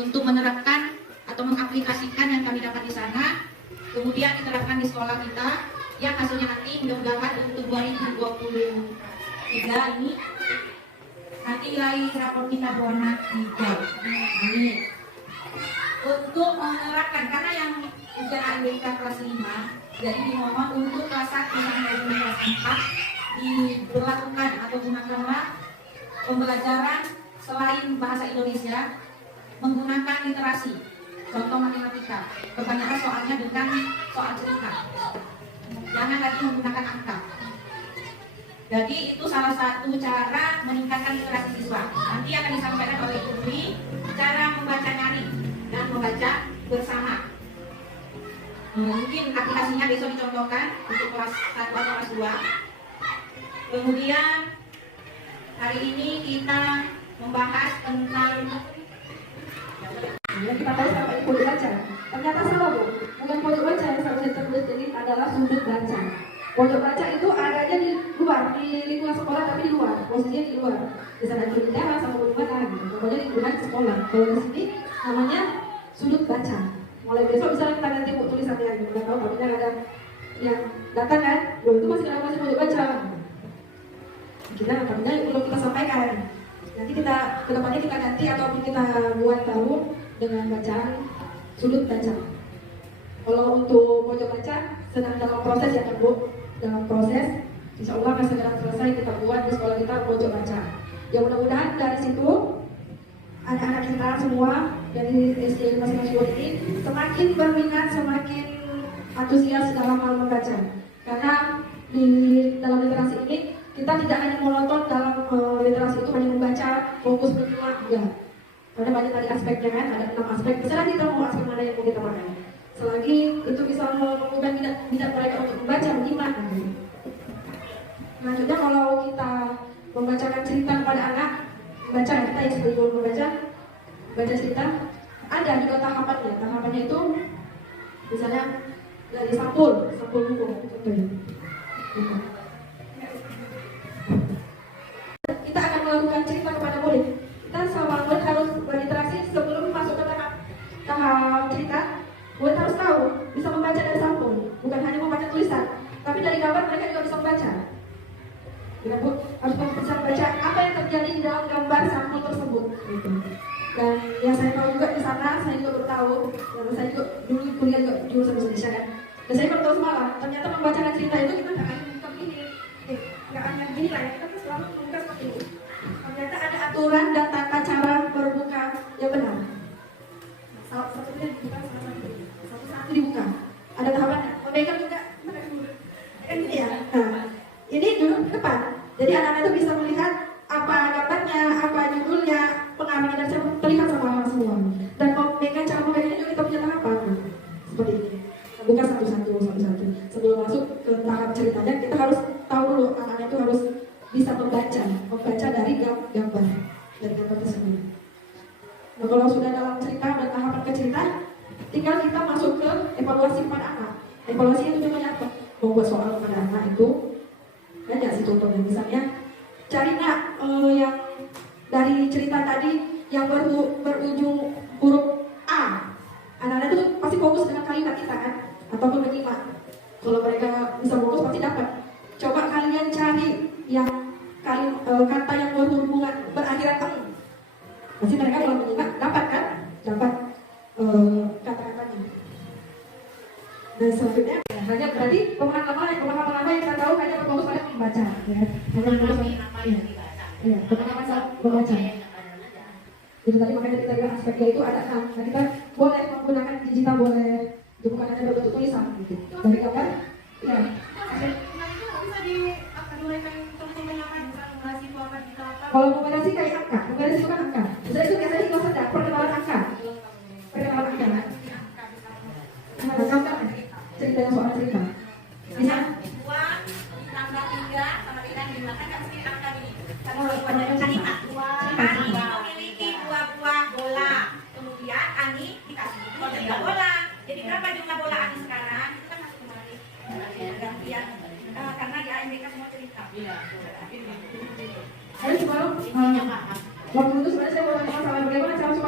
untuk menerapkan atau mengaplikasikan yang kami dapat di sana, kemudian diterapkan di sekolah kita, yang hasilnya nanti mudah-mudahan untuk 2023 ini nanti nilai rapor kita berwarna hijau. Amin. Untuk menerapkan, karena yang ujian AIBK kelas 5, jadi dimohon untuk kelas 1 sampai kelas 4 diberlakukan atau gunakanlah pembelajaran selain bahasa Indonesia menggunakan literasi, contoh matematika. Kebanyakan soalnya dengan soal cerita, jangan lagi menggunakan angka. Jadi itu salah satu cara meningkatkan literasi siswa. Nanti akan disampaikan oleh Ibu Dwi cara membaca nyaring dan membaca bersama. Mungkin aplikasinya besok dicontohkan untuk kelas 1 atau kelas 2. Kemudian hari ini kita membahas tentang kita tahu apa itu pojok baca. Ternyata salah, Bu. Bukan pojok baca yang seharusnya tertulis ini adalah sudut baca. Pojok baca itu adanya di luar, di lingkungan sekolah, tapi di luar, posisinya di luar. Di sana di daerah sama di mana gitu. Pokoknya di lingkungan sekolah. Kalau di sini namanya sudut baca. Mulai besok misalnya kita ganti Bu tulisannya, gitu. Nggak tahu tapi ada yang datang kan, loh itu masih masih pojok baca. Kita katanya belum kita sampaikan. Nanti kita kedepannya kita ganti ataupun kita buat tahu dengan bacaan sudut baca. Kalau untuk pojok baca sedang dalam proses ya Bu, dalam proses. Insya Allah akan segera selesai kita buat di sekolah kita pojok baca. Ya mudah-mudahan dari situ anak-anak kita semua dari SD masing-masing ini semakin berminat, semakin antusias dalam hal membaca. Karena di dalam literasi ini kita tidak hanya monoton dalam literasi itu hanya membaca fokus bernama, enggak. Karena banyak tadi aspeknya kan, ada 6 aspek. Terserah kita mau aspek mana yang mau kita pakai. Selagi itu bisa mengubah minat mereka untuk membaca, menyimak. Selanjutnya kalau kita membacakan cerita kepada anak, membaca kita yang sebagai guru baca cerita, ada juga tahapannya. Tahapannya itu misalnya dari sampul buku. Kita akan melakukan cerita kepada murid. Kita sama murid harus berinteraksi sebelum masuk ke tahap cerita. Murid harus tahu, bisa membaca dari sampul, bukan hanya membaca tulisan, tapi dari gambar mereka juga bisa membaca. Ya, Bu, harus bisa membaca apa yang terjadi di dalam gambar sampul tersebut. Gitu. Dan yang saya tahu juga di sana, saya juga baru tahu, karena saya juga dulu kuliah juga jurusan bahasa Indonesia kan. Dan saya baru tahu semalam, ternyata membacakan cerita itu kita nggak hanya buka begini, nggak hanya begini lah ya, kita selalu membuka seperti ini. Ternyata ada aturan dan tata cara berbuka yang benar. Salah satunya dibuka satu dibuka. Ada tahapannya. Memegang juga kan ini ya. Nah, ini dulu ke depan. Jadi anak-anak itu bisa melihat apa gambarnya, apa judulnya, pengarangnya dan cara terlihat sama anak semua. Dan memegang cara memegangnya juga kita punya tahapan. Seperti ini. Kita buka satu-satu. Sebelum masuk ke tahap ceritanya, kita harus tahu dulu anak-anak itu harus bisa membaca dari gambar tersebut. Nah, kalau sudah dalam cerita dan tahapan ke cerita, tinggal kita masuk ke evaluasi kepada anak. Evaluasi itu namanya apa? Membuat soal kepada anak itu banyak sih contohnya. Misalnya cari yang dari cerita tadi yang berujung huruf A. Anak-anak itu pasti fokus dengan kalimat kita kan, ataupun menyimak. Kalau mereka bisa fokus pasti dapat. Coba kalian cari yang kata yang berhubungan berakhiran eng. Pasti mereka kalau menyimak dapat kan? Dapat kata-katanya. Dan selanjutnya hanya berarti pemahaman lama yang kita tahu hanya berfokus pada membaca, ya. Hanya berfokus ya, pemahaman membaca. Jadi tadi makanya kita bilang aspeknya itu ada 6. Nah, kita boleh menggunakan digital, boleh bukan hanya berbentuk tulisan gitu. Dari gambar, ya. Kalau numerasi kayak angka, numerasi itu kan angka. Jadi itu biasanya itu saja perkenalan angka. Contoh cerita soal cerita. Misalnya 2 tambah 3 sama dengan 5 kan mesti angka ini. Kalau pada kalimat Ani memiliki 2 buah bola. Kemudian Ani dikasih 3 bola. Jadi berapa jumlah bola Ani sekarang? Itu kan masih kembali gantian karena di AMBK semua cerita. saya cuma waktu itu sebenarnya saya mau